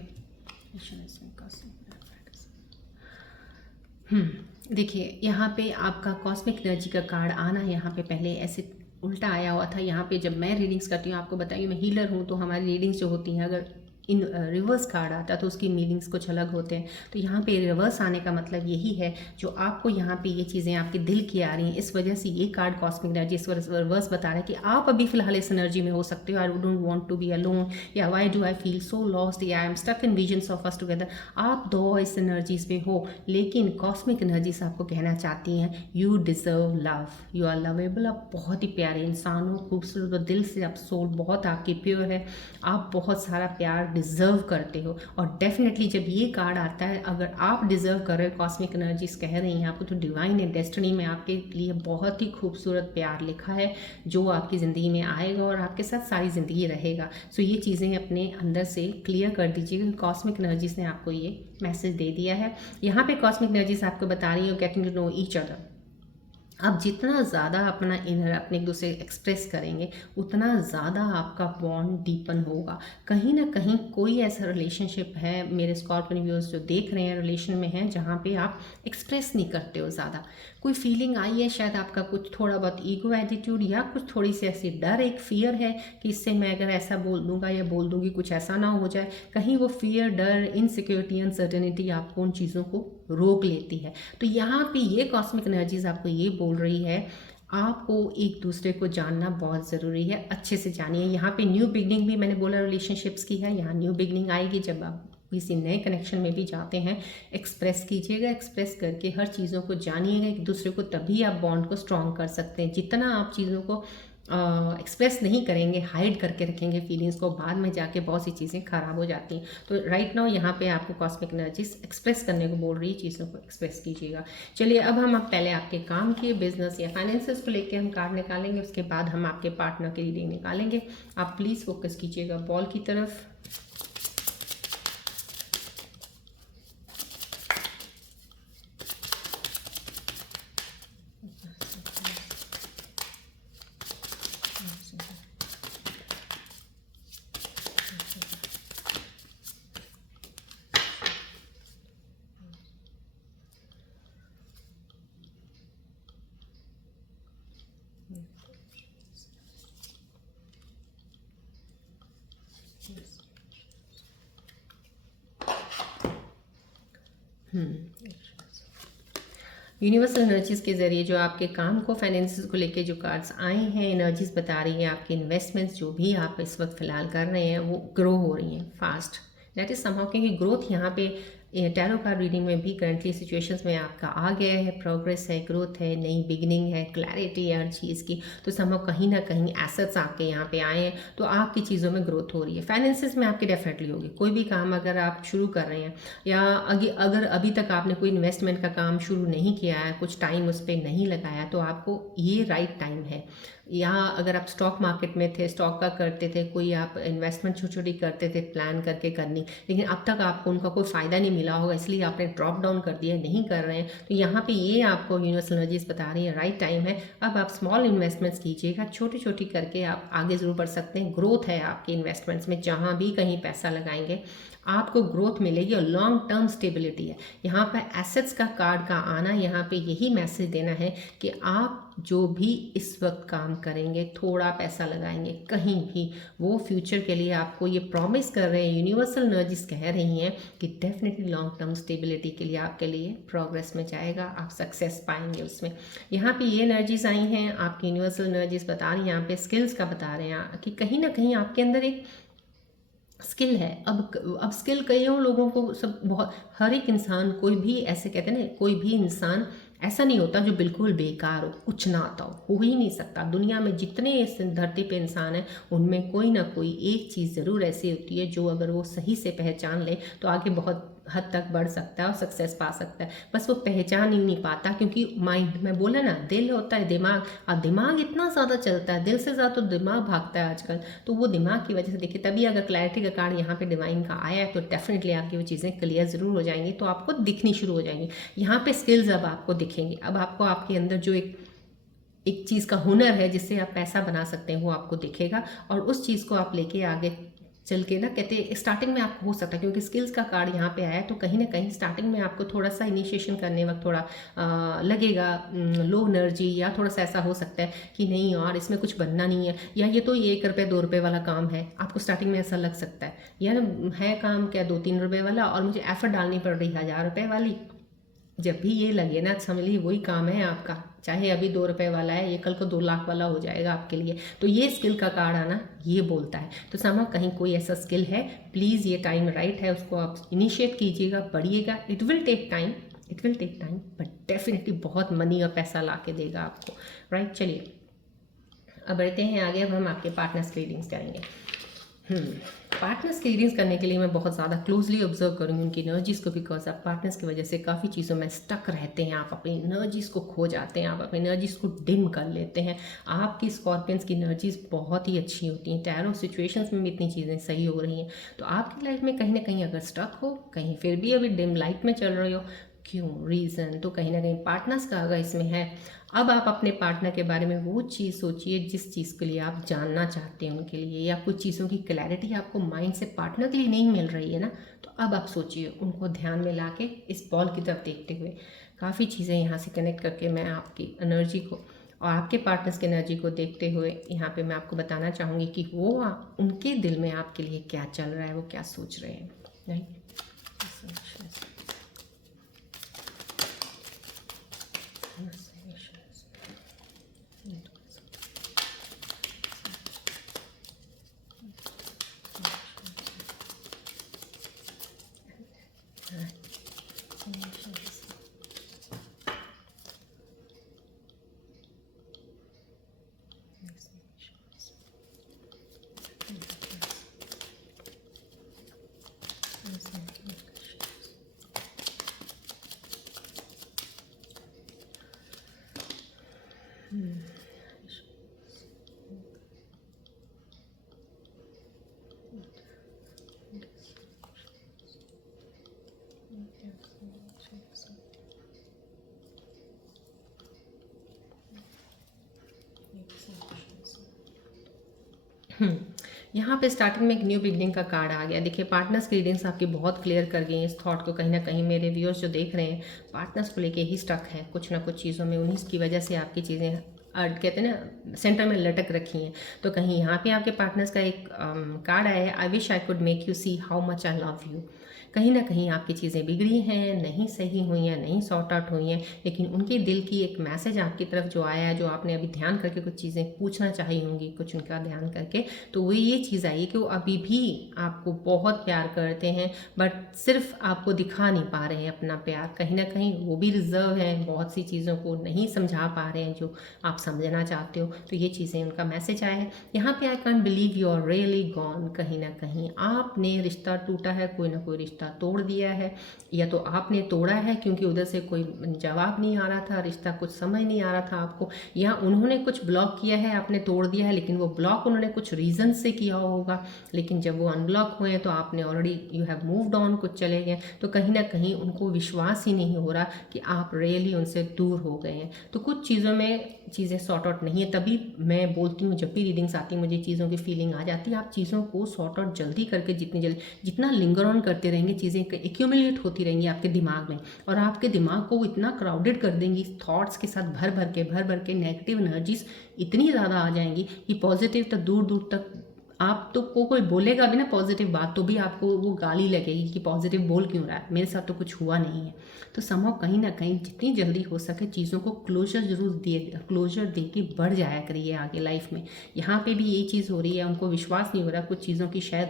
देखिए यहाँ पे आपका कॉस्मिक एनर्जी का कार्ड आना, यहाँ पे पहले ऐसे उल्टा आया हुआ था। यहाँ पे जब मैं रीडिंग्स करती हूँ, आपको बताइए मैं हीलर हूँ, तो हमारी रीडिंग्स जो होती हैं अगर इन रिवर्स कार्ड आता तो उसकी मीनिंग्स कुछ अलग होते हैं। तो यहाँ पे रिवर्स आने का मतलब यही है, जो आपको यहाँ पे ये चीज़ें आपके दिल की आ रही हैं, इस वजह से ये कार्ड कॉस्मिक एनर्जी इस रिवर्स बता रहा है कि आप अभी फिलहाल इस एनर्जी में हो सकते हो। I don't want to be alone, या why do I feel so lost, या I am stuck in visions of us together. आप दो इस एनर्जीज पे हो, लेकिन कॉस्मिक एनर्जीज आपको कहना चाहती हैं you deserve love, you are lovable. आप बहुत ही प्यारे इंसान हो, खूबसूरत हो, दिल से आप सोल बहुत आपकी प्योर है, आप बहुत सारा प्यार डिजर्व करते हो। और डेफिनेटली जब ये कार्ड आता है, अगर आप डिजर्व कर रहे हो, कॉस्मिक एनर्जीज कह रही हैं आपको, तो डिवाइन है, डेस्टिनी में आपके लिए बहुत ही खूबसूरत प्यार लिखा है जो आपकी ज़िंदगी में आएगा और आपके साथ सारी ज़िंदगी रहेगा। सो ये चीज़ें अपने अंदर से क्लियर कर दीजिएगा। कॉस्मिक एनर्जीज ने आपको ये मैसेज दे दिया है। यहाँ पे कॉस्मिक एनर्जीज आपको बता रही हो getting to know each other. आप जितना ज़्यादा अपना इनर अपने एक दूसरे एक्सप्रेस करेंगे, उतना ज़्यादा आपका बॉन्ड डीपन होगा। कहीं ना कहीं कोई ऐसा रिलेशनशिप है, मेरे स्कॉर्पियन व्यूअर्स जो देख रहे हैं रिलेशन में हैं, जहाँ पे आप एक्सप्रेस नहीं करते हो ज़्यादा। कोई फीलिंग आई है शायद आपका कुछ थोड़ा बहुत ईगो एटीट्यूड, या कुछ थोड़ी सी ऐसी डर, एक फियर है कि इससे मैं अगर ऐसा बोल दूंगा या बोल दूंगी कुछ ऐसा ना हो जाए। कहीं वो फियर, डर, इनसिक्योरिटी, अनसर्टेनिटी आपको उन चीज़ों को रोक लेती है। तो यहाँ पे ये कॉस्मिक एनर्जीज आपको ये बोल रही है, आपको एक दूसरे को जानना बहुत ज़रूरी है, अच्छे से जानिए। यहाँ पे न्यू बिगनिंग भी मैंने बोला रिलेशनशिप्स की है, यहाँ न्यू बिगनिंग आएगी जब आप किसी नए कनेक्शन में भी जाते हैं। एक्सप्रेस कीजिएगा, एक्सप्रेस करके हर चीज़ों को जानिएगा एक दूसरे को, तभी आप बॉन्ड को स्ट्रॉन्ग कर सकते हैं। जितना आप चीज़ों को एक्सप्रेस नहीं करेंगे, हाइड करके रखेंगे फीलिंग्स को, बाद में जाके बहुत सी चीज़ें ख़राब हो जाती हैं। तो राइट नाउ यहाँ पे आपको कॉस्मिक एनर्जीज एक्सप्रेस करने को बोल रही है, चीज़ों को एक्सप्रेस कीजिएगा। चलिए अब हम पहले आपके काम के, बिजनेस या फाइनेंसेस को लेके हम कार्ड निकालेंगे, उसके बाद हम आपके पार्टनर की रीडिंग निकालेंगे। आप प्लीज़ फोकस कीजिएगा बॉल की तरफ। यूनिवर्सल एनर्जीज के ज़रिए जो आपके काम को, फाइनेंसेस को लेके जो कार्ड्स आए हैं, एनर्जीज बता रही हैं आपकी इन्वेस्टमेंट्स जो भी आप इस वक्त फ़िलहाल कर रहे हैं वो ग्रो हो रही हैं फास्ट। दैट इज़ समहाउ, क्योंकि ग्रोथ यहाँ पे टैरो कार्ड रीडिंग में भी करंटली सिचुएशंस में आपका आ गया है, प्रोग्रेस है, ग्रोथ है, नई बिगिनिंग है, क्लैरिटी है हर चीज़ की। तो समहाउ कहीं ना कहीं एसेट्स आपके यहाँ पे आए हैं, तो आपकी चीज़ों में ग्रोथ हो रही है। फाइनेंसेस में आपकी डेफिनेटली होगी। कोई भी काम अगर आप शुरू कर रहे हैं, या अगर अभी तक आपने कोई इन्वेस्टमेंट का काम शुरू नहीं किया है, कुछ टाइम उस पर नहीं लगाया, तो आपको ये राइट टाइम है। यहाँ अगर आप स्टॉक मार्केट में थे, स्टॉक का करते थे, कोई आप इन्वेस्टमेंट छोटी छोटी करते थे प्लान करके करनी, लेकिन अब तक आपको उनका कोई फ़ायदा नहीं मिला होगा, इसलिए आपने ड्रॉप डाउन कर दिया, नहीं कर रहे हैं, तो यहाँ पे ये आपको यूनिवर्सल एनर्जीज बता रही है राइट टाइम है। अब आप स्मॉल इन्वेस्टमेंट्स कीजिएगा, छोटी छोटी करके आप आगे ज़रूर बढ़ सकते हैं। ग्रोथ है आपकी इन्वेस्टमेंट्स में, जहाँ भी कहीं पैसा लगाएंगे आपको ग्रोथ मिलेगी और लॉन्ग टर्म स्टेबिलिटी है। यहाँ पर एसेट्स का कार्ड का आना यहाँ पे यही मैसेज देना है कि आप जो भी इस वक्त काम करेंगे, थोड़ा पैसा लगाएंगे कहीं भी, वो फ्यूचर के लिए आपको ये प्रॉमिस कर रहे हैं, यूनिवर्सल एनर्जीज कह रही हैं कि डेफिनेटली लॉन्ग टर्म स्टेबिलिटी के लिए आपके लिए प्रोग्रेस में जाएगा, आप सक्सेस पाएंगे उसमें। यहाँ पे ये एनर्जीज आई हैं, आपकी यूनिवर्सल एनर्जीज बता रही हैं, यहाँ पे स्किल्स का बता रहे हैं कि कहीं ना कहीं आपके अंदर एक स्किल है। अब स्किल कईयों लोगों को, सब बहुत, हर एक इंसान, कोई भी ऐसे कहते हैं ना, कोई भी इंसान ऐसा नहीं होता जो बिल्कुल बेकार हो, कुछ ना आता हो ही नहीं सकता। दुनिया में जितने इस धरती पे इंसान हैं, उनमें कोई ना कोई एक चीज़ ज़रूर ऐसी होती है जो अगर वो सही से पहचान ले तो आगे बहुत हद तक बढ़ सकता है और सक्सेस पा सकता है। बस वो पहचान ही नहीं पाता, क्योंकि माइंड में बोला ना, दिल होता है, दिमाग, अब दिमाग इतना ज़्यादा चलता है, दिल से ज़्यादा तो दिमाग भागता है आजकल, तो वो दिमाग की वजह से देखिए, तभी अगर क्लैरिटी का कार्ड यहाँ पे डिवाइन का आया है, तो डेफिनेटली आपकी वो चीज़ें क्लियर ज़रूर हो जाएंगी, तो आपको दिखनी शुरू हो जाएंगी। यहाँ पे स्किल्स अब आपको दिखेंगे, अब आपको आपके अंदर जो एक चीज़ का हुनर है जिससे आप पैसा बना सकते हैं, वो आपको दिखेगा, और उस चीज़ को आप लेके आगे चल के ना कहते स्टार्टिंग में आपको हो सकता है, क्योंकि स्किल्स का कार्ड यहाँ पे आया है, तो कहीं ना कहीं स्टार्टिंग में आपको थोड़ा सा इनिशिएशन करने वक्त थोड़ा लगेगा लो एनर्जी, या थोड़ा सा ऐसा हो सकता है कि नहीं यार इसमें कुछ बनना नहीं है, या ये तो 1 रुपये 2 रुपये वाला काम है, आपको स्टार्टिंग में ऐसा लग सकता है, या ना है काम क्या 2-3 रुपये वाला और मुझे एफर्ट डालनी पड़ रही 1000 रुपये वाली। जब भी ये लगे ना समझ लीजिए वही काम है आपका, चाहे अभी 2 रुपये वाला है, ये कल को 2 लाख वाला हो जाएगा आपके लिए। तो ये स्किल का कार्ड आना ये बोलता है। तो समा कहीं कोई ऐसा स्किल है, प्लीज़ ये टाइम राइट है, उसको आप इनिशिएट कीजिएगा, बढ़िएगा। It will take time but definitely बहुत मनी और पैसा ला के देगा आपको, राइट। चलिए अब बढ़ते हैं आगे। अब हम आपके पार्टनर्स की रीडिंग्स करेंगे। पार्टनर्स की रीडिंग्स करने के लिए मैं बहुत ज़्यादा क्लोजली ऑब्जर्व करूँगी उनकी एनर्जीज़ को, बिकॉज आप पार्टनर्स की वजह से काफ़ी चीज़ों में स्टक रहते हैं, आप अपनी एनर्जीज़ को खो जाते हैं, आप अपनी एनर्जीज़ को डिम कर लेते हैं। आपकी स्कॉर्पियंस की एनर्जीज़ बहुत ही अच्छी होती हैं, टैरो सिचुएशंस में भी इतनी चीज़ें सही हो रही हैं। तो आपकी लाइफ में कहीं ना कहीं अगर स्टक हो, कहीं फिर भी अभी डिम लाइट में चल रहे हो, क्यों रीज़न, तो कहीं ना कहीं पार्टनर्स का अगर इसमें है। अब आप अपने पार्टनर के बारे में वो चीज़ सोचिए जिस चीज़ के लिए आप जानना चाहते हैं उनके लिए, या कुछ चीज़ों की क्लैरिटी आपको माइंड से पार्टनर के लिए नहीं मिल रही है ना, तो अब आप सोचिए उनको ध्यान में ला के इस बॉल की तरफ देखते हुए। काफ़ी चीज़ें यहाँ से कनेक्ट करके मैं आपकी एनर्जी को और आपके पार्टनर्स की एनर्जी को देखते हुए यहाँ पे मैं आपको बताना चाहूँगी कि वो उनके दिल में आपके लिए क्या चल रहा है, वो क्या सोच रहे हैं, राइट। यहाँ पे स्टार्टिंग में एक न्यू बिगनिंग का कार्ड आ गया। देखिए पार्टनर्स की रीडिंग्स आपकी बहुत क्लियर कर गई हैं इस थॉट को। कहीं ना कहीं मेरे व्यूअर्स जो देख रहे हैं पार्टनर्स को लेके ही स्टक है कुछ ना कुछ चीज़ों में, उन्हीं की वजह से आपकी चीज़ें कहते हैं ना सेंटर में लटक रखी हैं। तो कहीं यहाँ पे आपके पार्टनर्स का एक कार्ड आया है, I wish I could make you see how much I love you. कहीं ना कहीं आपकी चीज़ें बिगड़ी हैं, नहीं सही हुई हैं, नहीं सॉर्ट आउट हुई हैं, लेकिन उनके दिल की एक मैसेज आपकी तरफ जो आया है, जो आपने अभी ध्यान करके कुछ चीज़ें पूछना चाही होंगी, कुछ उनका ध्यान करके, तो वो ये चीज़ आई कि वो अभी भी आपको बहुत प्यार करते हैं, बट सिर्फ आपको दिखा नहीं पा रहे हैं अपना प्यार। कहीं ना कहीं वो भी रिजर्व हैं, बहुत सी चीज़ों को नहीं समझा पा रहे हैं जो आप समझना चाहते हो। तो ये चीज़ें उनका मैसेज आया है यहाँ पे। I can believe you are really gone. कहीं ना कहीं आपने रिश्ता टूटा है, कोई ना कोई रिश्ता तोड़ दिया है, या तो आपने तोड़ा है क्योंकि उधर से कोई जवाब नहीं आ रहा था, रिश्ता कुछ समझ नहीं आ रहा था आपको, या उन्होंने कुछ ब्लॉक किया है, आपने तोड़ दिया है, लेकिन वो ब्लॉक उन्होंने कुछ रीज़न से किया होगा, लेकिन जब वो अनब्लॉक हुए तो आपने already you have moved on, कुछ चले गए। तो कहीं ना कहीं उनको विश्वास ही नहीं हो रहा कि आप रियली उनसे दूर हो गए हैं। तो कुछ चीज़ों में चीज़ें सॉर्ट आउट नहीं है। तभी मैं बोलती हूँ जब भी रीडिंग्स आती है मुझे चीज़ों की फीलिंग आ जाती है। आप चीज़ों को सॉर्ट आउट जल्दी करके जितनी जल्दी, जितना लिंगर ऑन करते रहेंगे चीज़ें एक्यूमुलेट होती रहेंगी आपके दिमाग में, और आपके दिमाग को वो इतना क्राउडेड कर देंगी थॉट्स के साथ, भर भर के नेगेटिव एनर्जीज इतनी ज़्यादा आ जाएंगी कि पॉजिटिव तक दूर दूर तक आप तो कोई बोलेगा भी ना पॉजिटिव बात तो भी आपको वो गाली लगेगी कि पॉजिटिव बोल क्यों रहा है, मेरे साथ तो कुछ हुआ नहीं है। तो समहाउ कहीं ना कहीं जितनी जल्दी हो सके चीज़ों को क्लोजर दे के बढ़ जाया करिए आगे लाइफ में। यहाँ पे भी यही चीज़ हो रही है, उनको विश्वास नहीं हो रहा कुछ चीज़ों की, शायद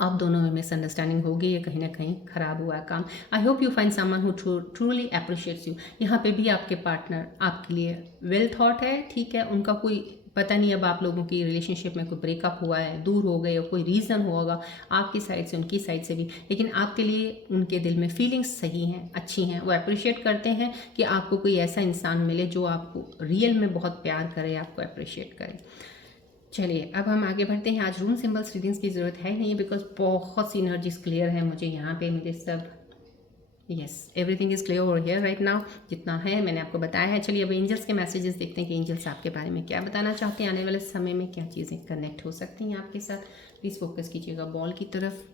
आप दोनों में मिसअंडरस्टैंडिंग हो गई है, कहीं ना कहीं खराब हुआ है काम। I hope you find someone who truly appreciates you. यहाँ पे भी आपके पार्टनर आपके लिए वेल थॉट है, ठीक है, उनका कोई पता नहीं अब आप लोगों की रिलेशनशिप में कोई ब्रेकअप हुआ है, दूर हो गए, कोई रीज़न होगा आपकी साइड से उनकी साइड से भी, लेकिन आपके लिए उनके दिल में फीलिंग्स सही हैं, अच्छी हैं। वो अप्रिशिएट करते हैं कि आपको कोई ऐसा इंसान मिले जो आपको रियल में बहुत प्यार करे, आपको अप्रिशिएट करे। चलिए अब हम आगे बढ़ते हैं। आज रूम सिंबल्स रीडिंग्स की ज़रूरत है नहीं, बिकॉज बहुत सी एनर्जीज क्लियर है मुझे यहाँ पे। मेरे सब yes, everything is clear over here right now. जितना है मैंने आपको बताया है। चलिए अब एंजल्स के मैसेजेस देखते हैं कि एंजल्स आपके बारे में क्या बताना चाहते हैं, आने वाले समय में क्या चीज़ें कनेक्ट हो सकती हैं आपके साथ। प्लीज़ फोकस कीजिएगा बॉल की तरफ।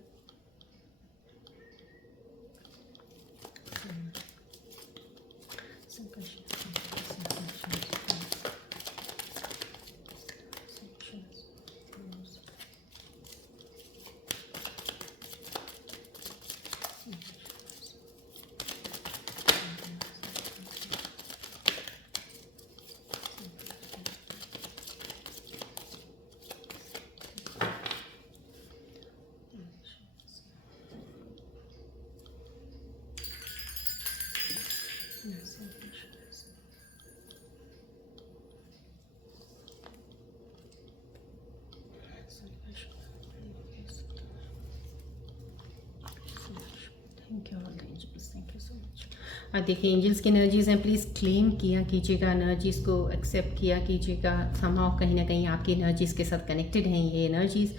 Thank you all the angels, thank you so much. देखिए एंजल्स की एनर्जीज हैं, प्लीज़ क्लेम किया कीजिएगा, एनर्जीज़ को एक्सेप्ट किया कीजिएगा। समाव कहीं ना कहीं आपकी एनर्जीज़ के साथ कनेक्टेड हैं ये एनर्जीज़।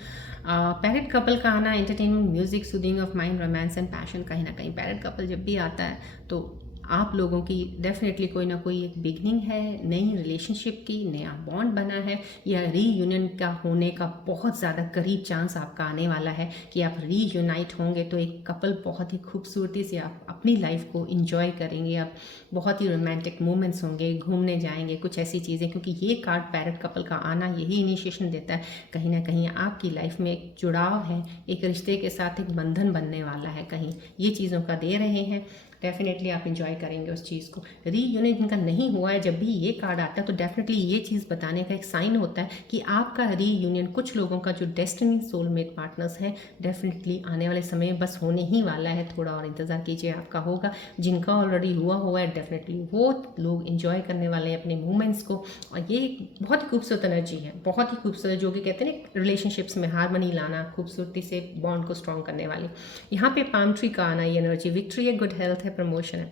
पैरेट कपल का आना, entertainment, music, soothing of mind, romance and passion. कहीं ना कहीं पैरेट कपल जब भी आता है तो आप लोगों की डेफिनेटली कोई ना कोई एक बिगनिंग है, नई रिलेशनशिप की, नया बॉन्ड बना है, या रीयूनियन का होने का बहुत ज़्यादा करीब चांस आपका आने वाला है कि आप रीयूनाइट होंगे। तो एक कपल बहुत ही खूबसूरती से आप अपनी लाइफ को इंजॉय करेंगे, आप बहुत ही रोमांटिक मोमेंट्स होंगे, घूमने जाएंगे, कुछ ऐसी चीज़ें। क्योंकि ये कार्ड पैरेट कपल का आना यही इनिशिएशन देता है कहीं ना कहीं आपकी लाइफ में एक जुड़ाव है, एक रिश्ते के साथ एक बंधन बनने वाला है, कहीं ये चीज़ों का दे रहे हैं। डेफिनेटली आप इंजॉय करेंगे उस चीज़ को। रीयूनियन जिनका नहीं हुआ है, जब भी ये कार्ड आता है तो डेफिनेटली ये चीज़ बताने का एक साइन होता है कि आपका रीयूनियन कुछ लोगों का जो डेस्टिनी सोलमेट पार्टनर्स हैं डेफिनेटली आने वाले समय में बस होने ही वाला है। थोड़ा और इंतज़ार कीजिए, आपका होगा। जिनका ऑलरेडी हुआ है डेफिनेटली वो लोग इंजॉय करने वाले हैं अपने मोमेंट्स को। और ये बहुत ही खूबसूरत एनर्जी है, बहुत ही खूबसूरत, जो कि कहते हैं ना रिलेशनशिप्स में हारमनी लाना, खूबसूरती से बॉन्ड को स्ट्रॉन्ग करने वाली। यहाँ पे पाम ट्री का आना, ये एनर्जी विक्ट्री है, गुड हेल्थ है, प्रमोशन है।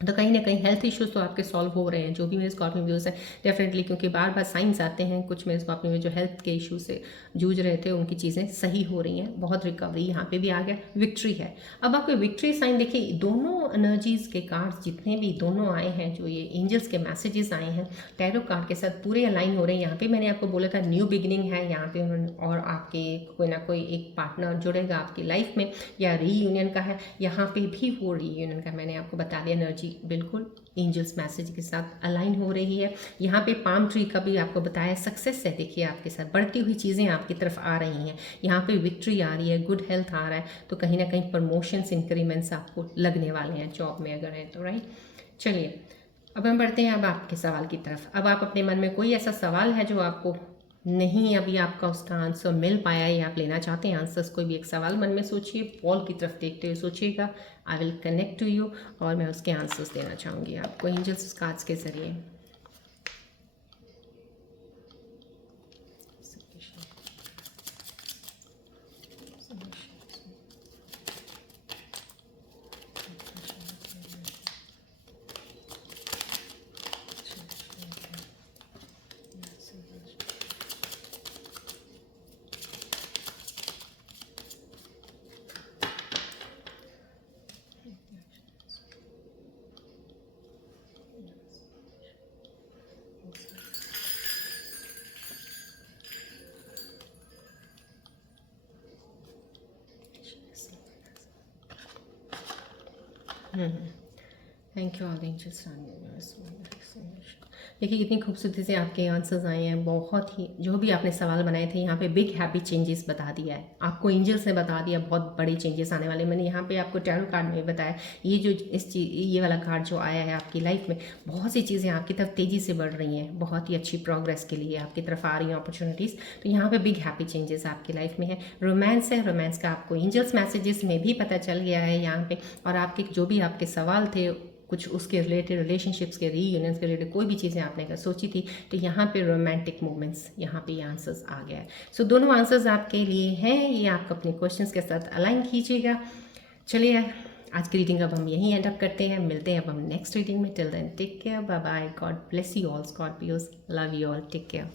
तो कहीं ना कहीं हेल्थ इश्यूज तो आपके सॉल्व हो रहे हैं, जो भी मेरे स्कॉर्पियो व्यूज़ है डेफिनेटली, क्योंकि बार बार साइंस आते हैं कुछ मेरे स्कॉर्पियो में जो हेल्थ के इशू से जूझ रहे थे उनकी चीज़ें सही हो रही हैं, बहुत रिकवरी यहाँ पे भी आ गया। विक्ट्री है। अब आपके विक्ट्री साइन देखिए, दोनों एनर्जीज़ के कार्ड्स जितने भी दोनों आए हैं, जो ये एंजल्स के मैसेजेस आए हैं टैरो कार्ड के साथ पूरे अलाइन हो रहे हैं। यहाँ पे मैंने आपको बोला था न्यू बिगिनिंग है यहाँ पे उन्होंने, और आपके कोई ना कोई एक पार्टनर जुड़ेगा आपकी लाइफ में, या रीयूनियन का है। यहाँ पे भी वो रीयूनियन का मैंने आपको बता दिया, एनर्जी बिल्कुल एंजल्स मैसेज के साथ अलाइन हो रही है। यहाँ पे पाम ट्री का भी आपको बताया सक्सेस है, देखिए आपके साथ बढ़ती हुई चीज़ें आपकी तरफ आ रही हैं। यहाँ पे विक्ट्री आ रही है, गुड हेल्थ आ रहा है, तो कहीं ना कहीं प्रमोशंस, इंक्रीमेंट्स आपको लगने वाले हैं जॉब में अगर है तो, राइट। चलिए अब हम बढ़ते हैं अब आपके सवाल की तरफ। अब आप अपने मन में कोई ऐसा सवाल है जो आपको नहीं अभी आपका उसका आंसर मिल पाया या आप लेना चाहते हैं आंसर्स, कोई भी एक सवाल मन में सोचिए, बॉल की तरफ देखते हुए सोचिएगा। I will connect to you और मैं उसके आंसर्स देना चाहूँगी आपको एंजल्स कार्ड्स के ज़रिए। Thank you all angels. देखिए कितनी खूबसूरती से आपके आंसर्स आए हैं, बहुत ही, जो भी आपने सवाल बनाए थे यहाँ पे बिग हैप्पी चेंजेस बता दिया है आपको, एंजल्स ने बता दिया बहुत बड़े चेंजेस आने वाले। मैंने यहाँ पे आपको टैरो कार्ड में बताया, ये जो ये वाला कार्ड जो आया है आपकी लाइफ में, बहुत सी चीज़ें आपकी तरफ तेज़ी से बढ़ रही हैं, बहुत ही अच्छी प्रोग्रेस के लिए आपकी तरफ आ रही हैं अपॉर्चुनिटीज़। तो यहाँ पे बिग हैप्पी चेंजेस आपकी लाइफ में है। रोमांस है, रोमांस का आपको एंजल्स मैसेजेस में भी पता चल गया है यहाँ पे। और आपके जो भी आपके सवाल थे कुछ उसके रिलेटेड, रिलेशनशिप्स के, रीयूनियंस के रिलेटेड कोई भी चीज़ें आपने अगर सोची थी तो यहाँ पे रोमांटिक मोमेंट्स, यहाँ पे ये आंसर्स आ गया है। सो दोनों आंसर्स आपके लिए हैं, ये आप अपने क्वेश्चंस के साथ अलाइन कीजिएगा। चलिए आज की रीडिंग अब हम यहीं एंड अप करते हैं, मिलते हैं अब हम नेक्स्ट रीडिंग में। Till then take care, bye bye, God bless you all Scorpios, love you all, take care.